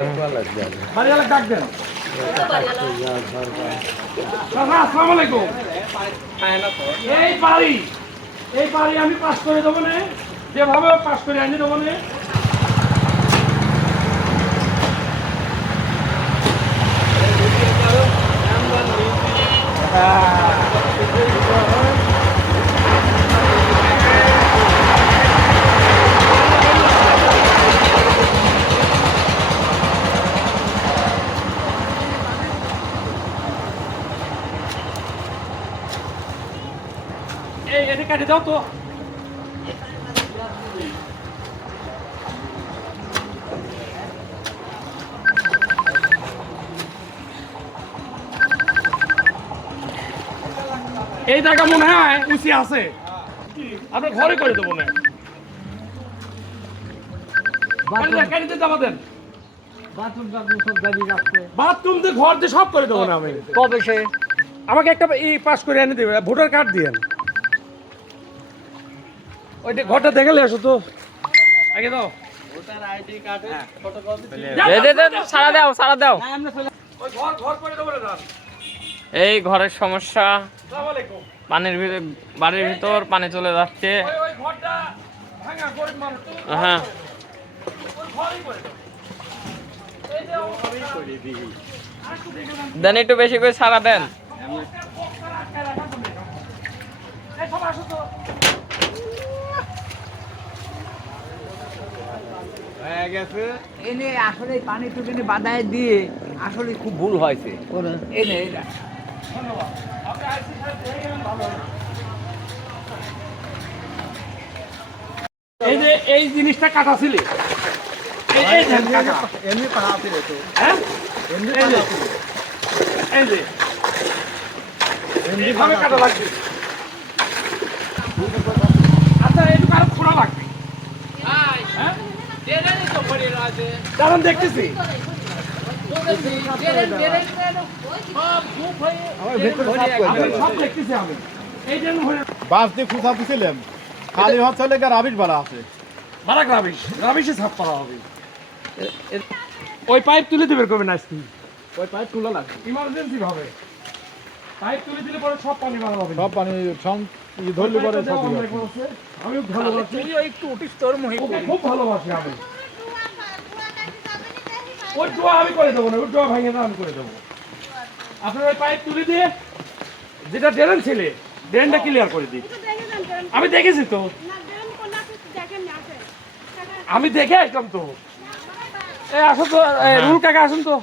বাড়িওয়ালা ডাক দেন। দাদা আসসালামু আলাইকুম। এই বাড়ি আমি পাস করে দেবো না, যেভাবে পাস করে আনি দেবো না। এই এটা কাটে দাও তো। এই জায়গা মনে হয় উঁচি আছে, আপনার ঘরে করে দেবো না। বাথরুম দিয়ে ঘর দিয়ে সব করে দেবো না আমি। কবে সে আমাকে একটা পাস করে এনে দেবে, ভোটার কার্ড দিয়ে। ওইটা ঘরটা দেখে এসো তো আগে দাও। সারা দাও সারা দাও। ওই ঘর করে দেবো না। এই ঘরের সমস্যা, আসসালামু আলাইকুম। বাড়ির ভিতর পানি চলে যাচ্ছে। ওই ঘরটা ভাঙা গরিব মানুষ তো, হ্যাঁ ওই ঘরই করে দাও। এই যে ওই করে দিই। আসো দেখে নাও। দেন একটু বেশি করে সারা দেন। এই সব আসো তো। এনে আসলে পানি টুকিনি বাদায় দিয়ে আসলে খুব ভুল হয়েছে এনে এটা ধন্যবাদ। আপনি আইসি সাহেব দেখে গেলেন, ভালো হলো। এই যে এই জিনিসটা কাটা ছিল, এই যে কাটা। এমনি পাড়া ছিল তো হ্যাঁ এমনি এই যে এই যে এইভাবে কাটা লাগবে। আচ্ছা এইটুকু আরো খোলা লাগবে। হ্যাঁ কারণ দেখতেছি আমি সব দেখতেছি। আমি এই জন্য বাস দিয়ে খুঁজা দিছিলাম, খালি হচ্ছে লেগে রাবিশ বাড়া আছে। বারাক রাবিশে ছাপ করা হবে। ওই পাইপ তুলে দিবে করবেন আজকে, ওই পাইপ তুলে লাগবে ইমার্জেন্সি ভাবে। পাইপ তুলে দিলে পরে সব পানি বার হবে। সব পানি ধরলে পরে সব ঠিক আছে। আমি ভালোবাসি, একটু উঠিস তোর মহি ওকে খুব ভালোবাসি আমি। ওই ডোয়া আমি করে দেবো না, ওই ডোয়া ভেঙে না আমি করে দেবো। আপনার ওই পাইপ তুলে দিয়ে যেটা ড্রেন ছিলে ড্রেনটা ক্লিয়ার করে দিই। আমি দেখেছি তো, আমি দেখে আসলাম তো। এই আসো তো, রুল কাকা আসুন তো।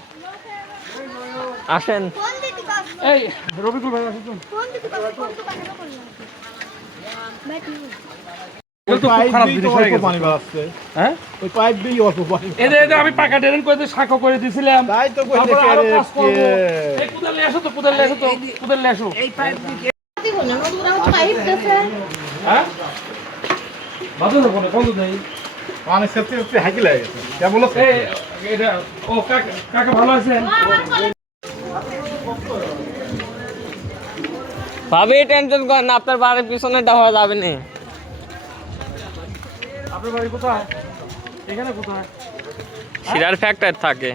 আসেন এই রবিকুল ভাই আসুন তো। ওই তো খুব পাইপ খারাপ দিয়েই জিনিস তো হয়ে অল্প গেছে। পানি বাড়াচ্ছে। হ্যাঁ ওই পাইপ দিয়েই অল্প পানি। এদের আমি পাকা ড্রেন করে সাঁকো করে দিয়েছিলাম। তাই তো কইলে তারপরে আরো কাজ কে করবো। এই কুদাল নিয়ে আসো তো, কুদাল নিয়ে আসো তো, কুদাল নিয়ে আসো। এই পাইপ দিকে হ্যাঁ বাদু না কোনে বন্ধ দেই। পানি সেচতে সেচতে হাঁকি লাগে গেছে। কেমন আছে? এই এটা ও কাকা কাকা ভালো আছেন? ভাবি টেনশন করেন না, আপনার বাড়ির পিছনে দেওয়া যাবে না। আপনার বাড়ি কোথায়? এখানে কোথায়? শিরার ফ্যাক্টরি থাকে।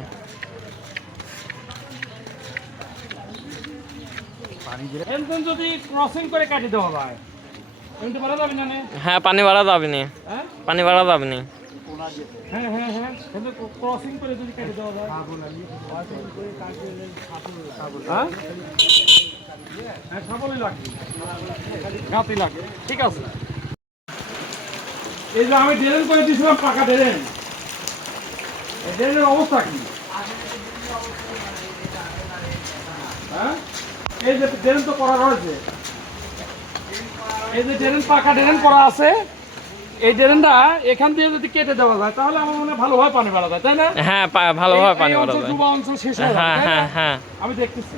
এনজন যদি ক্রসিং করে কাটি দেওয়া যায় এমনি বলা যাবে না নে? হ্যাঁ পানি বাড়া যাবে না, হ্যাঁ পানি বাড়া যাবে না। হ্যাঁ হ্যাঁ হ্যাঁ কিন্তু ক্রসিং করে যদি কেটে দেওয়া যায়। হ্যাঁ হ্যাঁ সাবলই লাগবে, গাতি লাগে। ঠিক আছে, এই যে আমি ড্রেন করে দিয়েছিলাম পাকা ড্রেন, এই ড্রেনের অবস্থা কি? হ্যাঁ এই যে ড্রেন তো করা রয়েছে, এই যে ড্রেন পাকা ড্রেন করা আছে, এই ড্রেনটা এখান দিয়ে যদি কেটে দেওয়া যায় তাহলে আমার মনে হয় ভালোভাবে পানি বাড়া যায়, তাই না? হ্যাঁ ভালোভাবে পানি এই বাড়া অঞ্চল যায়। ডুবা অঞ্চল শেষ হয়ে যাবে, হ্যাঁ তাই না? হ্যাঁ হ্যাঁ আমি দেখতেছি।